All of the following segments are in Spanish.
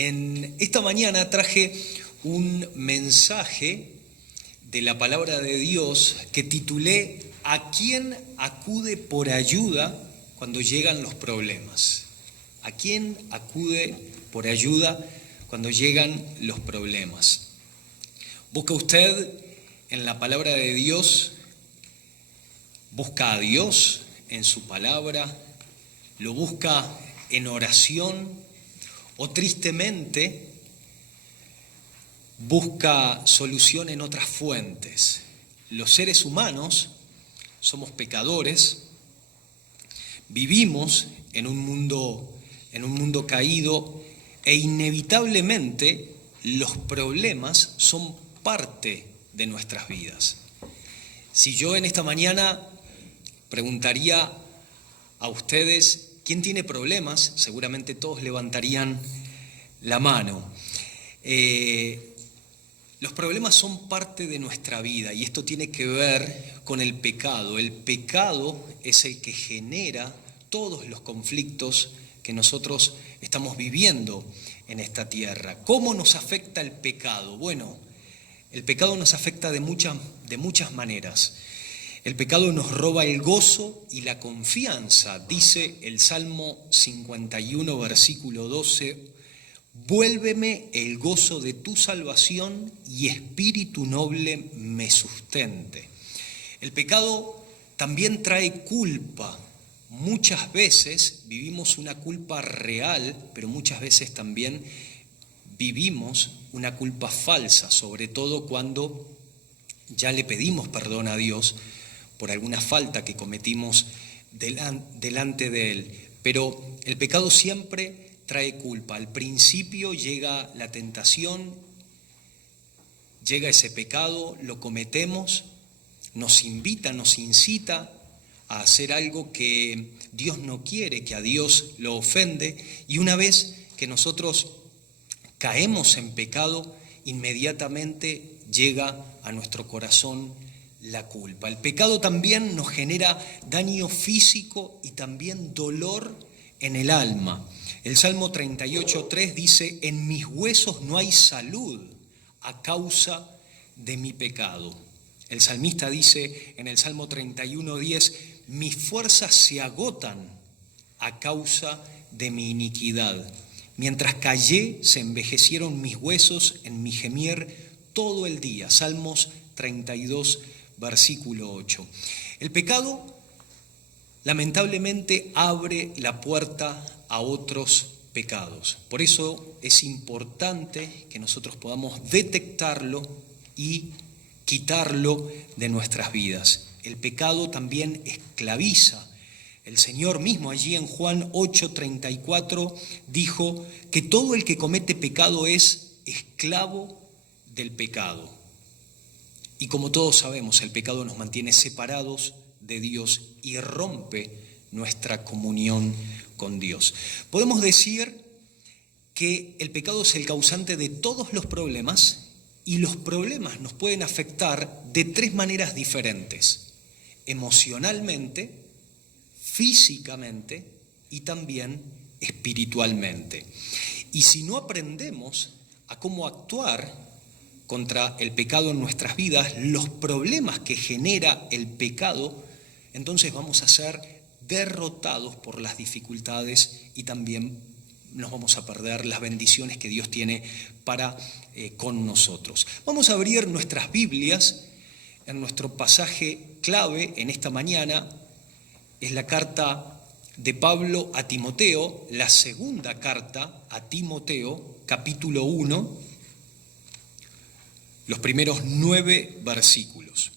En esta mañana traje un mensaje de la palabra de Dios que titulé ¿A quién acude por ayuda cuando llegan los problemas? ¿A quién acude por ayuda cuando llegan los problemas? ¿Busca usted en la palabra de Dios? ¿Busca a Dios en su palabra? ¿Lo busca en oración? ¿O tristemente busca solución en otras fuentes? Los seres humanos somos pecadores, vivimos en un mundo caído e inevitablemente los problemas son parte de nuestras vidas. Si yo en esta mañana preguntaría a ustedes ¿quién tiene problemas? Seguramente todos levantarían la mano. Los problemas son parte de nuestra vida y esto tiene que ver con el pecado. El pecado es el que genera todos los conflictos que nosotros estamos viviendo en esta tierra. ¿Cómo nos afecta el pecado? Bueno, el pecado nos afecta de muchas maneras. El pecado nos roba el gozo y la confianza, dice el Salmo 51, versículo 12, vuélveme el gozo de tu salvación y espíritu noble me sustente. El pecado también trae culpa. Muchas veces vivimos una culpa real, pero muchas veces también vivimos una culpa falsa, sobre todo cuando ya le pedimos perdón a Dios por alguna falta que cometimos delante de Él. Pero el pecado siempre trae culpa. Al principio llega la tentación, llega ese pecado, lo cometemos, nos invita, nos incita a hacer algo que Dios no quiere, que a Dios lo ofende, y una vez que nosotros caemos en pecado, inmediatamente llega a nuestro corazón la culpa. El pecado también nos genera daño físico y también dolor en el alma. El Salmo 38:3 dice, en mis huesos no hay salud a causa de mi pecado. El salmista dice en el Salmo 31:10, mis fuerzas se agotan a causa de mi iniquidad. Mientras callé, se envejecieron mis huesos en mi gemir todo el día. Salmos 32, versículo 8. El pecado, lamentablemente, abre la puerta a otros pecados. Por eso es importante que nosotros podamos detectarlo y quitarlo de nuestras vidas. El pecado también esclaviza. El Señor mismo allí en Juan 8:34 dijo que todo el que comete pecado es esclavo del pecado. Y como todos sabemos, el pecado nos mantiene separados de Dios y rompe nuestra comunión con Dios. Podemos decir que el pecado es el causante de todos los problemas y los problemas nos pueden afectar de tres maneras diferentes: emocionalmente, físicamente y también espiritualmente. Y si no aprendemos a cómo actuar contra el pecado en nuestras vidas, los problemas que genera el pecado, entonces vamos a ser derrotados por las dificultades y también nos vamos a perder las bendiciones que Dios tiene para con nosotros. Vamos a abrir nuestras Biblias en nuestro pasaje clave en esta mañana. Es la carta de Pablo a Timoteo, la segunda carta a Timoteo, capítulo 1, los primeros 9 versículos.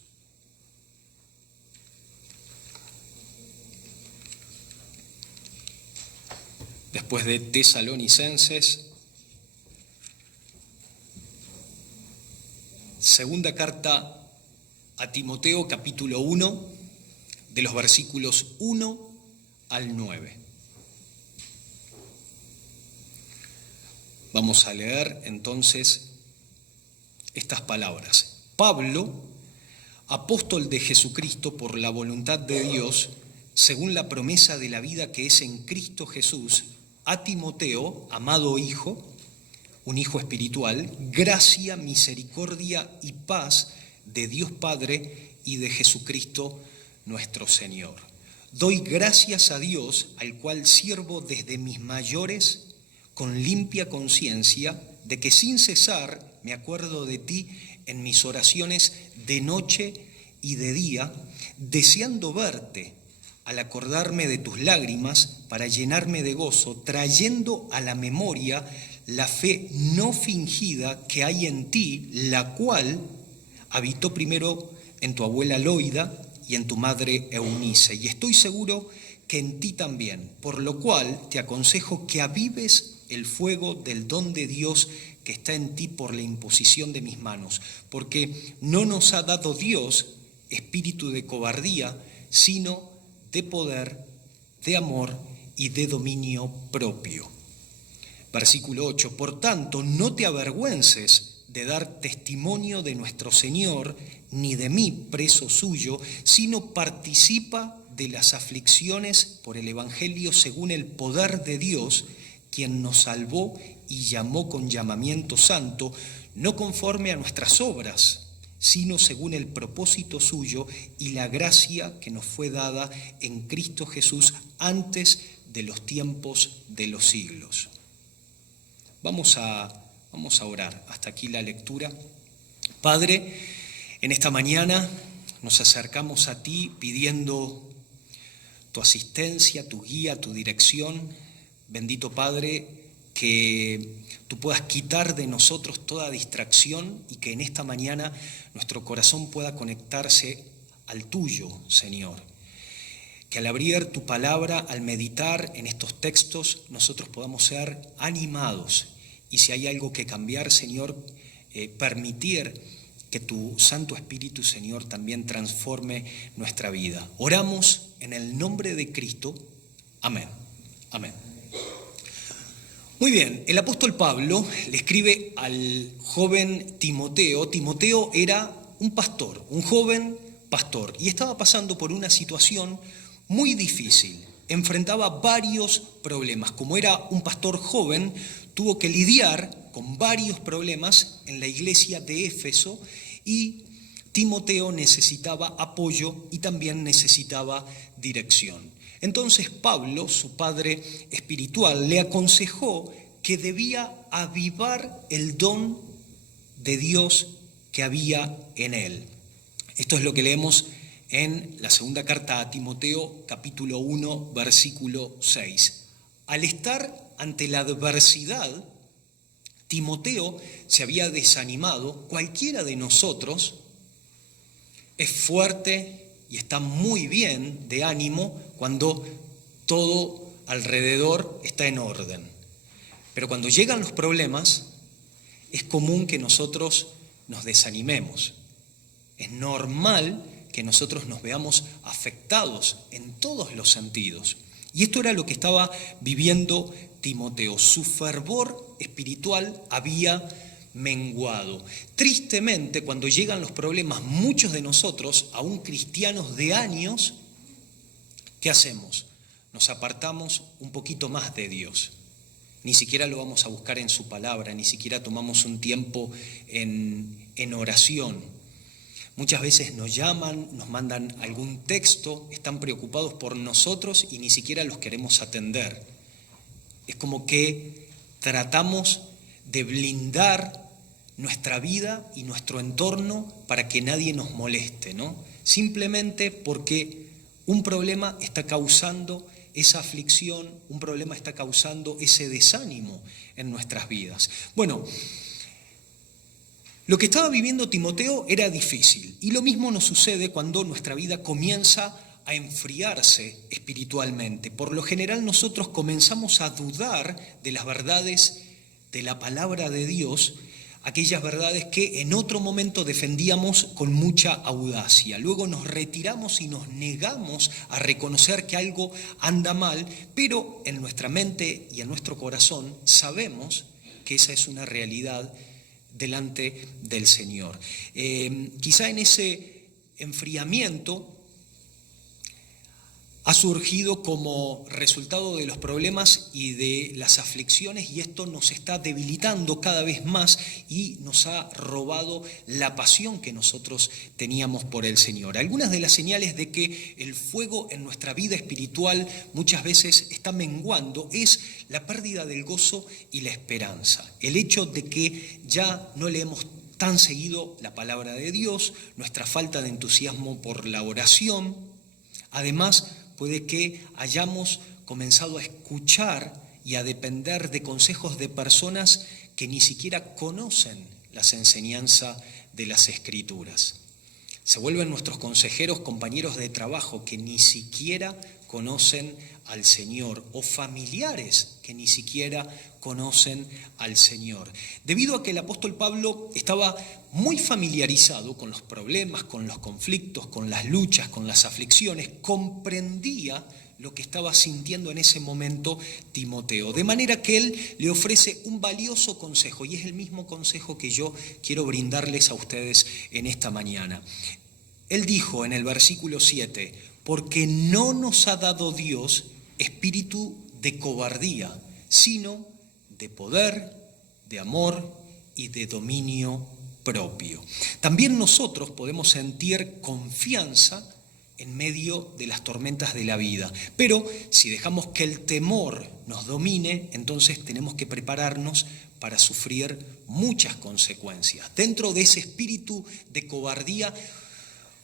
Después de Tesalonicenses, segunda carta a Timoteo, capítulo 1, de los versículos 1 al 9. Vamos a leer entonces estas palabras. Pablo, apóstol de Jesucristo por la voluntad de Dios, según la promesa de la vida que es en Cristo Jesús, a Timoteo, amado hijo, un hijo espiritual, gracia, misericordia y paz de Dios Padre y de Jesucristo nuestro Señor. Doy gracias a Dios, al cual sirvo desde mis mayores con limpia conciencia, de que sin cesar me acuerdo de ti en mis oraciones de noche y de día, deseando verte, al acordarme de tus lágrimas, para llenarme de gozo, trayendo a la memoria la fe no fingida que hay en ti, la cual habitó primero en tu abuela Loida y en tu madre Eunice, y estoy seguro que en ti también, por lo cual te aconsejo que avives el fuego del don de Dios que está en ti por la imposición de mis manos, porque no nos ha dado Dios espíritu de cobardía, sino de poder, de amor y de dominio propio. Versículo 8, por tanto, no te avergüences de dar testimonio de nuestro Señor, ni de mí, preso suyo, sino participa de las aflicciones por el Evangelio según el poder de Dios, quien nos salvó y llamó con llamamiento santo, no conforme a nuestras obras, sino según el propósito suyo y la gracia que nos fue dada en Cristo Jesús antes de los tiempos de los siglos. Vamos a orar. Hasta aquí la lectura. Padre, en esta mañana nos acercamos a ti pidiendo tu asistencia, tu guía, tu dirección. Bendito Padre, que tú puedas quitar de nosotros toda distracción y que en esta mañana nuestro corazón pueda conectarse al tuyo, Señor. Que al abrir tu palabra, al meditar en estos textos, nosotros podamos ser animados. Y si hay algo que cambiar, Señor, permitir que tu Santo Espíritu, Señor, también transforme nuestra vida. Oramos en el nombre de Cristo. Amén. Amén. Muy bien, el apóstol Pablo le escribe al joven Timoteo. Timoteo era un pastor, un joven pastor, y estaba pasando por una situación muy difícil. Enfrentaba varios problemas. Como era un pastor joven, tuvo que lidiar con varios problemas en la iglesia de Éfeso y Timoteo necesitaba apoyo y también necesitaba dirección. Entonces Pablo, su padre espiritual, le aconsejó que debía avivar el don de Dios que había en él. Esto es lo que leemos en la segunda carta a Timoteo, capítulo 1, versículo 6. Al estar ante la adversidad, Timoteo se había desanimado. Cualquiera de nosotros es fuerte y está muy bien de ánimo cuando todo alrededor está en orden. Pero cuando llegan los problemas, es común que nosotros nos desanimemos. Es normal que nosotros nos veamos afectados en todos los sentidos. Y esto era lo que estaba viviendo Timoteo. Su fervor espiritual había menguado. Tristemente, cuando llegan los problemas, muchos de nosotros, aún cristianos de años, ¿qué hacemos? Nos apartamos un poquito más de Dios. Ni siquiera lo vamos a buscar en su palabra, ni siquiera tomamos un tiempo en oración. Muchas veces nos llaman, nos mandan algún texto, están preocupados por nosotros y ni siquiera los queremos atender. Es como que tratamos de blindar nuestra vida y nuestro entorno para que nadie nos moleste, ¿no? Simplemente porque un problema está causando esa aflicción, un problema está causando ese desánimo en nuestras vidas. Bueno, lo que estaba viviendo Timoteo era difícil y lo mismo nos sucede cuando nuestra vida comienza a enfriarse espiritualmente. Por lo general nosotros comenzamos a dudar de las verdades de la palabra de Dios, aquellas verdades que en otro momento defendíamos con mucha audacia. Luego nos retiramos y nos negamos a reconocer que algo anda mal, pero en nuestra mente y en nuestro corazón sabemos que esa es una realidad delante del Señor. Quizá en ese enfriamiento ha surgido como resultado de los problemas y de las aflicciones, y esto nos está debilitando cada vez más y nos ha robado la pasión que nosotros teníamos por el Señor. Algunas de las señales de que el fuego en nuestra vida espiritual muchas veces está menguando es la pérdida del gozo y la esperanza. El hecho de que ya no leemos tan seguido la palabra de Dios, nuestra falta de entusiasmo por la oración. Además, puede que hayamos comenzado a escuchar y a depender de consejos de personas que ni siquiera conocen las enseñanzas de las Escrituras. Se vuelven nuestros consejeros compañeros de trabajo que ni siquiera conocen al Señor, o familiares que ni siquiera conocen al Señor. Debido a que el apóstol Pablo estaba muy familiarizado con los problemas, con los conflictos, con las luchas, con las aflicciones, comprendía lo que estaba sintiendo en ese momento Timoteo. De manera que él le ofrece un valioso consejo, y es el mismo consejo que yo quiero brindarles a ustedes en esta mañana. Él dijo en el versículo 7, porque no nos ha dado Dios espíritu de cobardía, sino de poder, de amor y de dominio propio. También nosotros podemos sentir confianza en medio de las tormentas de la vida, pero si dejamos que el temor nos domine, entonces tenemos que prepararnos para sufrir muchas consecuencias. Dentro de ese espíritu de cobardía,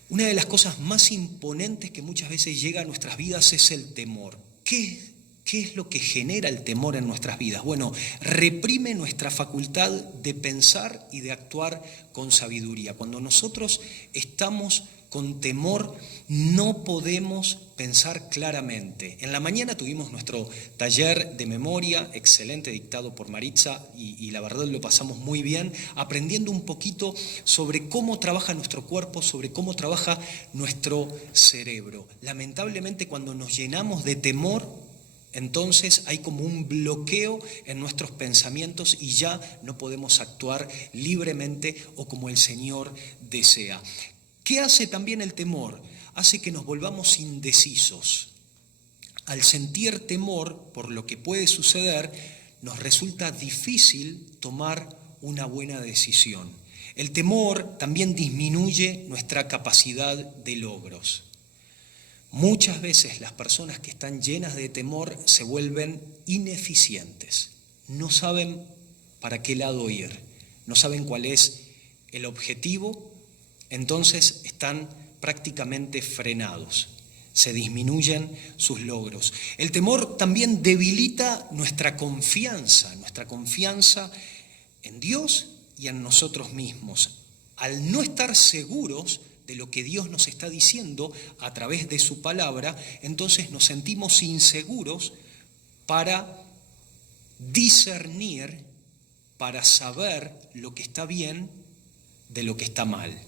una de las cosas más imponentes que muchas veces llega a nuestras vidas es el temor. ¿Qué es lo que genera el temor en nuestras vidas? Bueno, reprime nuestra facultad de pensar y de actuar con sabiduría. Cuando nosotros estamos con temor, no podemos pensar claramente. En la mañana tuvimos nuestro taller de memoria, excelente, dictado por Maritza, y la verdad lo pasamos muy bien, aprendiendo un poquito sobre cómo trabaja nuestro cuerpo, sobre cómo trabaja nuestro cerebro. Lamentablemente, cuando nos llenamos de temor, entonces hay como un bloqueo en nuestros pensamientos y ya no podemos actuar libremente o como el Señor desea. ¿Qué hace también el temor? Hace que nos volvamos indecisos. Al sentir temor por lo que puede suceder, nos resulta difícil tomar una buena decisión. El temor también disminuye nuestra capacidad de logros. Muchas veces las personas que están llenas de temor se vuelven ineficientes. No saben para qué lado ir, no saben cuál es el objetivo. Entonces están prácticamente frenados, se disminuyen sus logros. El temor también debilita nuestra confianza en Dios y en nosotros mismos. Al no estar seguros de lo que Dios nos está diciendo a través de su palabra, entonces nos sentimos inseguros para discernir, para saber lo que está bien de lo que está mal.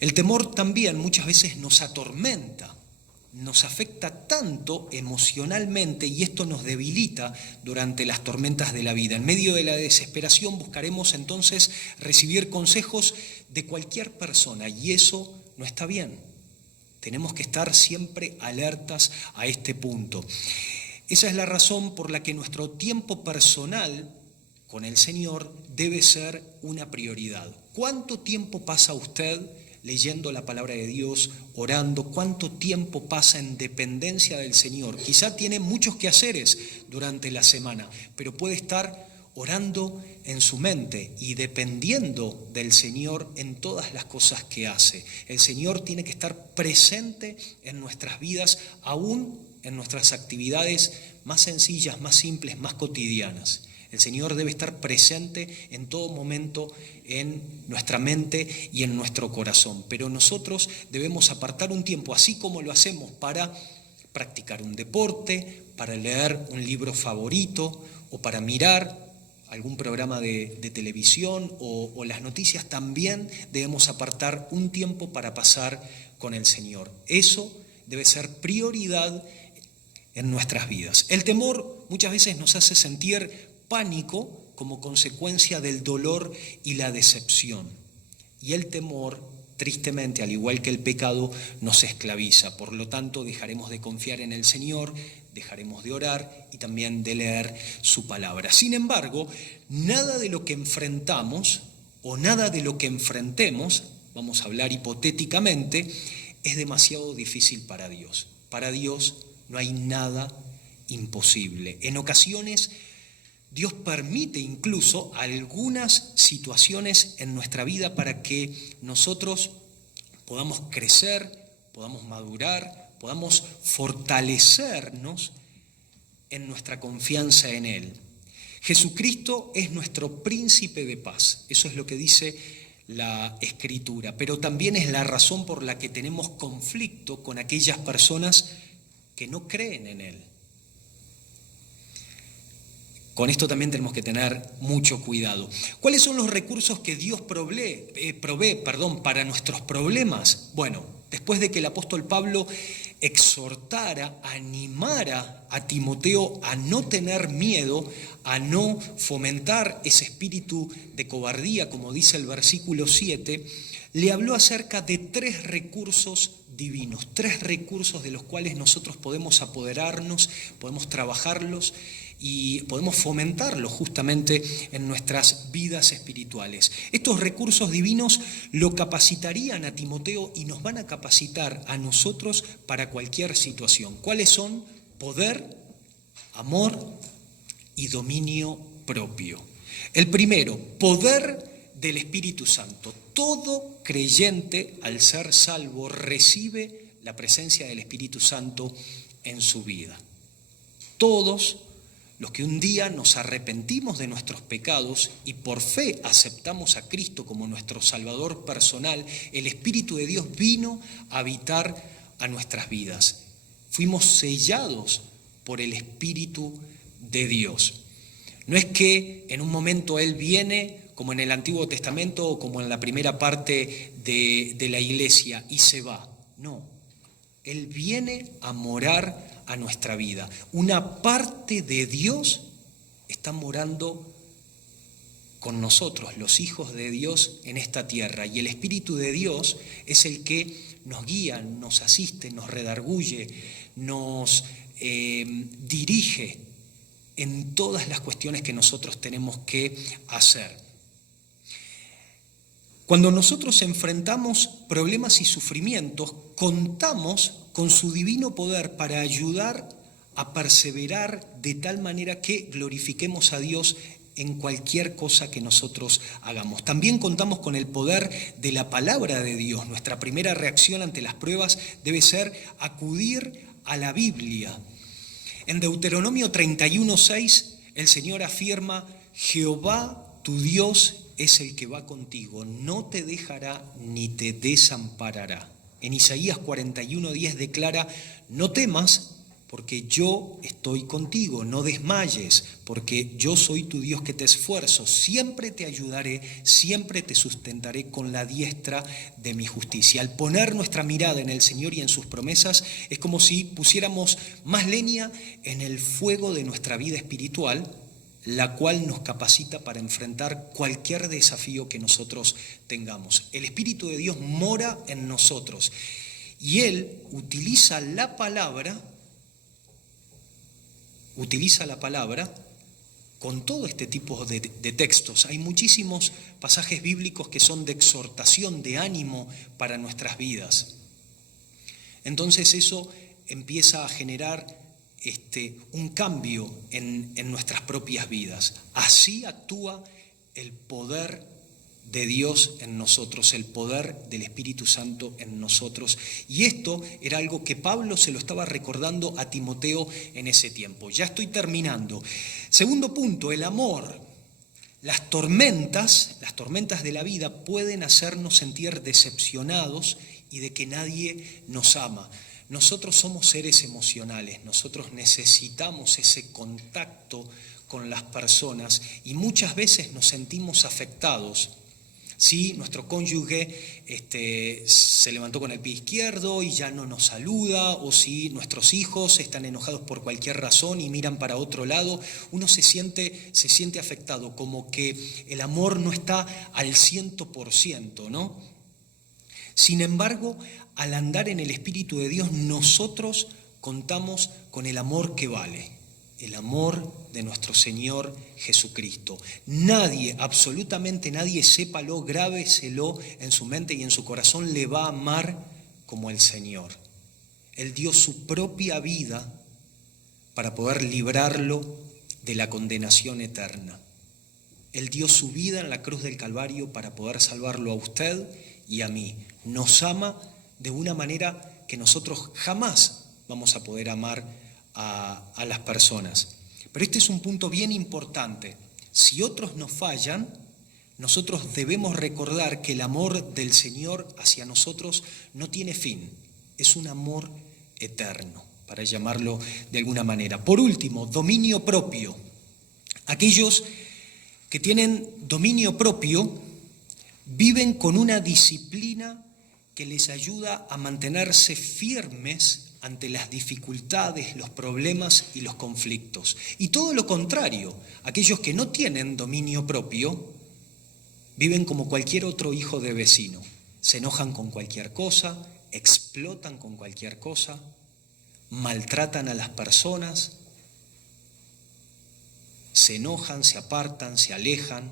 El temor también muchas veces nos atormenta, nos afecta tanto emocionalmente y esto nos debilita durante las tormentas de la vida. En medio de la desesperación buscaremos entonces recibir consejos de cualquier persona y eso no está bien. Tenemos que estar siempre alertas a este punto. Esa es la razón por la que nuestro tiempo personal con el Señor debe ser una prioridad. ¿Cuánto tiempo pasa usted leyendo la palabra de Dios, orando? ¿Cuánto tiempo pasa en dependencia del Señor? Quizá tiene muchos quehaceres durante la semana, pero puede estar orando en su mente y dependiendo del Señor en todas las cosas que hace. El Señor tiene que estar presente en nuestras vidas, aún en nuestras actividades más sencillas, más simples, más cotidianas. El Señor debe estar presente en todo momento en nuestra mente y en nuestro corazón. Pero nosotros debemos apartar un tiempo, así como lo hacemos para practicar un deporte, para leer un libro favorito o para mirar algún programa de televisión o las noticias. También debemos apartar un tiempo para pasar con el Señor. Eso debe ser prioridad en nuestras vidas. El temor muchas veces nos hace sentir pánico como consecuencia del dolor y la decepción. Y el temor tristemente, al igual que el pecado, nos esclaviza. Por lo tanto, dejaremos de confiar en el Señor, dejaremos de orar y también de leer su palabra. Sin embargo, nada de lo que enfrentamos o nada de lo que enfrentemos, vamos a hablar hipotéticamente, es demasiado difícil para Dios. Para Dios no hay nada imposible. En ocasiones, Dios permite incluso algunas situaciones en nuestra vida para que nosotros podamos crecer, podamos madurar, podamos fortalecernos en nuestra confianza en Él. Jesucristo es nuestro príncipe de paz, eso es lo que dice la Escritura, pero también es la razón por la que tenemos conflicto con aquellas personas que no creen en Él. Con esto también tenemos que tener mucho cuidado. ¿Cuáles son los recursos que Dios provee para nuestros problemas? Bueno, después de que el apóstol Pablo exhortara, animara a Timoteo a no tener miedo, a no fomentar ese espíritu de cobardía, como dice el versículo 7, le habló acerca de 3 recursos divinos, 3 recursos de los cuales nosotros podemos apoderarnos, podemos trabajarlos y podemos fomentarlos justamente en nuestras vidas espirituales. Estos recursos divinos lo capacitarían a Timoteo y nos van a capacitar a nosotros para cualquier situación. ¿Cuáles son? Poder, amor y dominio propio. El primero, poder del Espíritu Santo. Todo creyente, al ser salvo, recibe la presencia del Espíritu Santo en su vida. Todos los que un día nos arrepentimos de nuestros pecados y por fe aceptamos a Cristo como nuestro Salvador personal, el Espíritu de Dios vino a habitar a nuestras vidas. Fuimos sellados por el Espíritu de Dios. No es que en un momento Él viene, como en el Antiguo Testamento o como en la primera parte de la iglesia, y se va. No, Él viene a morar a nuestra vida. Una parte de Dios está morando con nosotros, los hijos de Dios en esta tierra. Y el Espíritu de Dios es el que nos guía, nos asiste, nos redarguye, nos dirige en todas las cuestiones que nosotros tenemos que hacer. Cuando nosotros enfrentamos problemas y sufrimientos, contamos con su divino poder para ayudar a perseverar de tal manera que glorifiquemos a Dios en cualquier cosa que nosotros hagamos. También contamos con el poder de la palabra de Dios. Nuestra primera reacción ante las pruebas debe ser acudir a la Biblia. En Deuteronomio 31:6, el Señor afirma: Jehová tu Dios es el que va contigo, no te dejará ni te desamparará. En Isaías 41:10 declara: no temas, porque yo estoy contigo, no desmayes, porque yo soy tu Dios que te esfuerzo, siempre te ayudaré, siempre te sustentaré con la diestra de mi justicia. Al poner nuestra mirada en el Señor y en sus promesas, es como si pusiéramos más leña en el fuego de nuestra vida espiritual, la cual nos capacita para enfrentar cualquier desafío que nosotros tengamos. El Espíritu de Dios mora en nosotros y Él utiliza la palabra con todo este tipo de textos. Hay muchísimos pasajes bíblicos que son de exhortación, de ánimo para nuestras vidas. Entonces eso empieza a generar un cambio en nuestras propias vidas. Así actúa el poder de Dios en nosotros, el poder del Espíritu Santo en nosotros. Y esto era algo que Pablo se lo estaba recordando a Timoteo en ese tiempo. Ya estoy terminando. Segundo punto, el amor. Las tormentas de la vida pueden hacernos sentir decepcionados y de que nadie nos ama. Nosotros somos seres emocionales, nosotros necesitamos ese contacto con las personas y muchas veces nos sentimos afectados. Si nuestro cónyuge se levantó con el pie izquierdo y ya no nos saluda, o si nuestros hijos están enojados por cualquier razón y miran para otro lado, uno se siente afectado, como que el amor no está al 100%, ¿no? Sin embargo, al andar en el Espíritu de Dios, nosotros contamos con el amor que vale, el amor de nuestro Señor Jesucristo. Nadie, absolutamente nadie, sépalo, grábeselo en su mente y en su corazón, le va a amar como el Señor. Él dio su propia vida para poder librarlo de la condenación eterna. Él dio su vida en la cruz del Calvario para poder salvarlo a usted y a mí. Nos ama de una manera que nosotros jamás vamos a poder amar a las personas. Pero este es un punto bien importante. Si otros nos fallan, nosotros debemos recordar que el amor del Señor hacia nosotros no tiene fin. Es un amor eterno, para llamarlo de alguna manera. Por último, dominio propio. Aquellos que tienen dominio propio viven con una disciplina que les ayuda a mantenerse firmes ante las dificultades, los problemas y los conflictos. Y todo lo contrario, aquellos que no tienen dominio propio viven como cualquier otro hijo de vecino. Se enojan con cualquier cosa, explotan con cualquier cosa, maltratan a las personas, se enojan, se apartan, se alejan,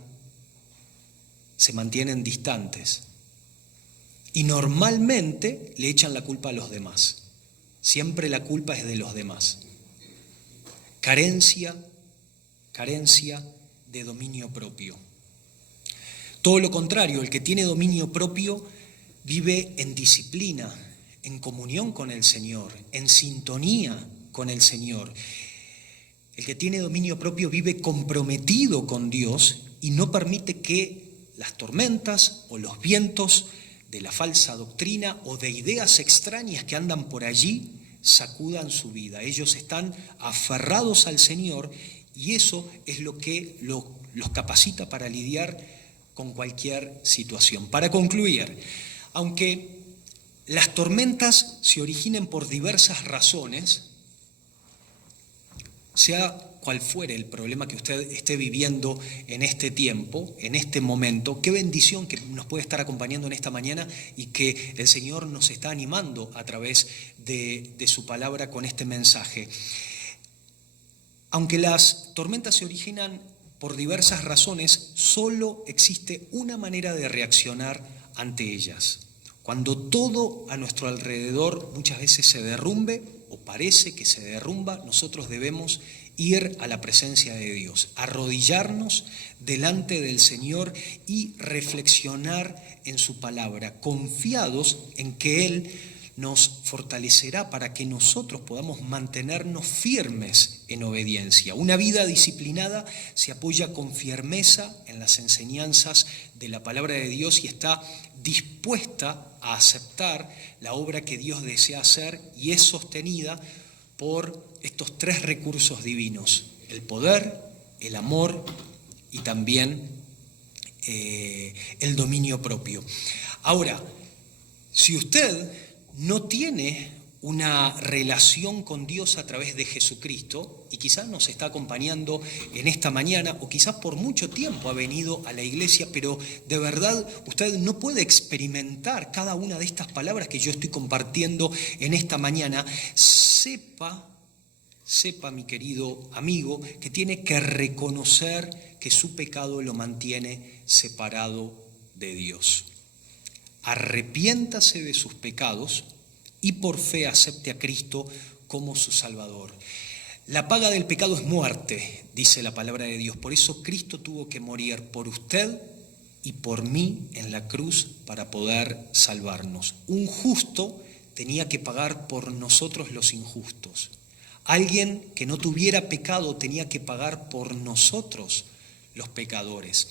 se mantienen distantes. Y normalmente le echan la culpa a los demás. Siempre la culpa es de los demás. Carencia de dominio propio. Todo lo contrario, el que tiene dominio propio vive en disciplina, en comunión con el Señor, en sintonía con el Señor. El que tiene dominio propio vive comprometido con Dios y no permite que las tormentas o los vientos de la falsa doctrina o de ideas extrañas que andan por allí sacudan su vida. Ellos están aferrados al Señor y eso es lo que los capacita para lidiar con cualquier situación. Para concluir, aunque las tormentas se originen por diversas razones, sea cual fuere el problema que usted esté viviendo en este tiempo, en este momento, qué bendición que nos puede estar acompañando en esta mañana y que el Señor nos está animando a través de su palabra con este mensaje. Aunque las tormentas se originan por diversas razones, solo existe una manera de reaccionar ante ellas. Cuando todo a nuestro alrededor muchas veces se derrumbe o parece que se derrumba, nosotros debemos ir a la presencia de Dios, arrodillarnos delante del Señor y reflexionar en su palabra, confiados en que Él nos fortalecerá para que nosotros podamos mantenernos firmes en obediencia. Una vida disciplinada se apoya con firmeza en las enseñanzas de la palabra de Dios y está dispuesta a aceptar la obra que Dios desea hacer y es sostenida por estos tres recursos divinos: el poder, el amor y también el dominio propio. Ahora, si usted no tiene una relación con Dios a través de Jesucristo y quizás nos está acompañando en esta mañana o quizás por mucho tiempo ha venido a la iglesia, pero de verdad usted no puede experimentar cada una de estas palabras que yo estoy compartiendo en esta mañana, sepa, mi querido amigo, que tiene que reconocer que su pecado lo mantiene separado de Dios. Arrepiéntase de sus pecados y por fe acepte a Cristo como su Salvador. La paga del pecado es muerte, dice la palabra de Dios. Por eso Cristo tuvo que morir por usted y por mí en la cruz para poder salvarnos. Un justo tenía que pagar por nosotros los injustos. Alguien que no tuviera pecado tenía que pagar por nosotros los pecadores.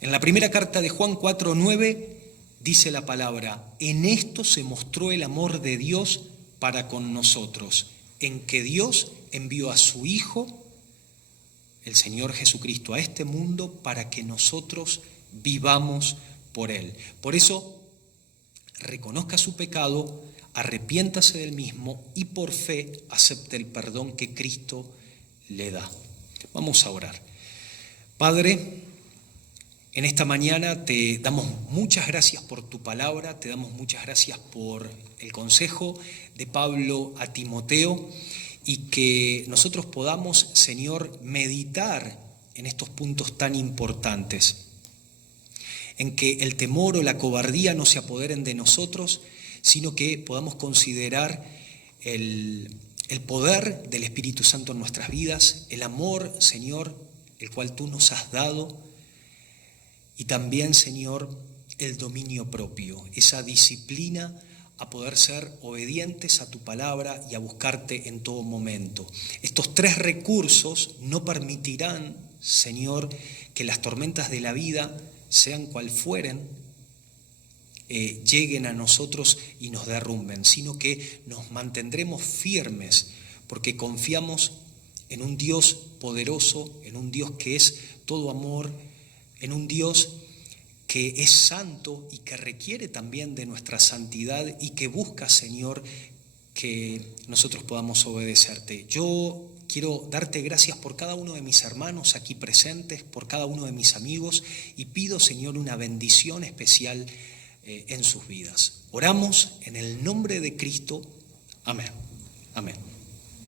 En la primera carta de Juan 4:9 dice la palabra: en esto se mostró el amor de Dios para con nosotros, en que Dios envió a su Hijo, el Señor Jesucristo, a este mundo para que nosotros vivamos por Él. Por eso, reconozca su pecado, arrepiéntase del mismo y por fe acepte el perdón que Cristo le da. Vamos a orar. Padre, En esta mañana te damos muchas gracias por tu palabra, te damos muchas gracias por el consejo de Pablo a Timoteo y que nosotros podamos, Señor, meditar en estos puntos tan importantes, en que el temor o la cobardía no se apoderen de nosotros, sino que podamos considerar el poder del Espíritu Santo en nuestras vidas, el amor, Señor, el cual tú nos has dado, y también, Señor, el dominio propio, esa disciplina a poder ser obedientes a tu palabra y a buscarte en todo momento. Estos tres recursos no permitirán, Señor, que las tormentas de la vida, sean cual fueren, lleguen a nosotros y nos derrumben, sino que nos mantendremos firmes porque confiamos en un Dios poderoso, en un Dios que es todo amor, en un Dios que es santo y que requiere también de nuestra santidad y que busca, Señor, que nosotros podamos obedecerte. Yo quiero darte gracias por cada uno de mis hermanos aquí presentes, por cada uno de mis amigos, y pido, Señor, una bendición especial en sus vidas. Oramos en el nombre de Cristo. Amén. Amén.